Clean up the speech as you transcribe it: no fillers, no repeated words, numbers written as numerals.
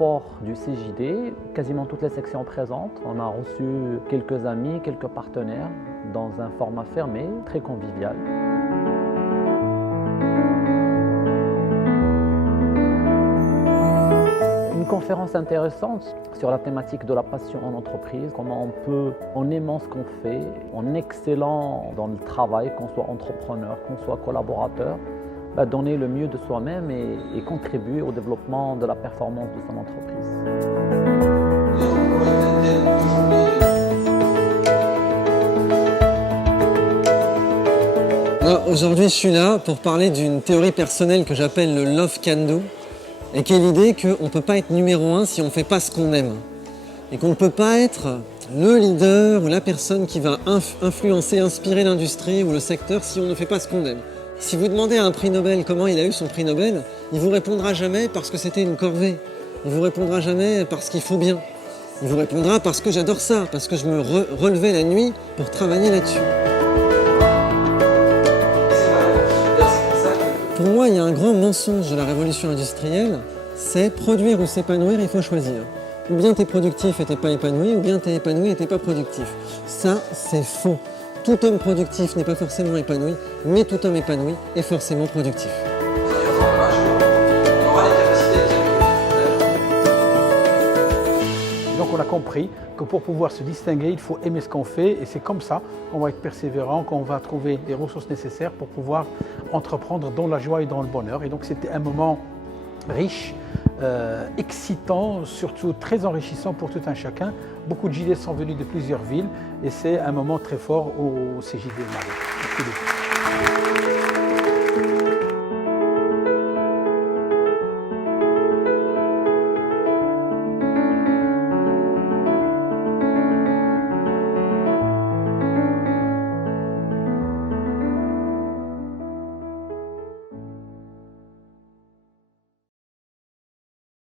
fort du CJD, quasiment toutes les sections présentes. On a reçu quelques amis, quelques partenaires dans un format fermé, très convivial. Une conférence intéressante sur la thématique de la passion en entreprise, comment on peut, en aimant ce qu'on fait, en excellant dans le travail, qu'on soit entrepreneur, qu'on soit collaborateur, donner le mieux de soi-même et contribuer au développement de la performance de son entreprise. Aujourd'hui, je suis là pour parler d'une théorie personnelle que j'appelle le Love Can Do, et qui est l'idée qu'on ne peut pas être numéro 1 si on ne fait pas ce qu'on aime. Et qu'on ne peut pas être le leader ou la personne qui va influencer, inspirer l'industrie ou le secteur si on ne fait pas ce qu'on aime. Si vous demandez à un prix Nobel comment il a eu son prix Nobel, il ne vous répondra jamais parce que c'était une corvée. Il ne vous répondra jamais parce qu'il faut bien. Il vous répondra parce que j'adore ça, parce que je me relevais la nuit pour travailler là-dessus. Pour moi, il y a un grand mensonge de la révolution industrielle, c'est produire ou s'épanouir, il faut choisir. Ou bien tu es productif et tu n'es pas épanoui, ou bien tu es épanoui et tu n'es pas productif. Ça, c'est faux. Tout homme productif n'est pas forcément épanoui, mais tout homme épanoui est forcément productif. Donc on a compris que pour pouvoir se distinguer, il faut aimer ce qu'on fait et c'est comme ça qu'on va être persévérant, qu'on va trouver les ressources nécessaires pour pouvoir entreprendre dans la joie et dans le bonheur. Et donc c'était un moment riche, excitant, surtout très enrichissant pour tout un chacun. Beaucoup de JD sont venus de plusieurs villes et c'est un moment très fort au CJD de Maroc.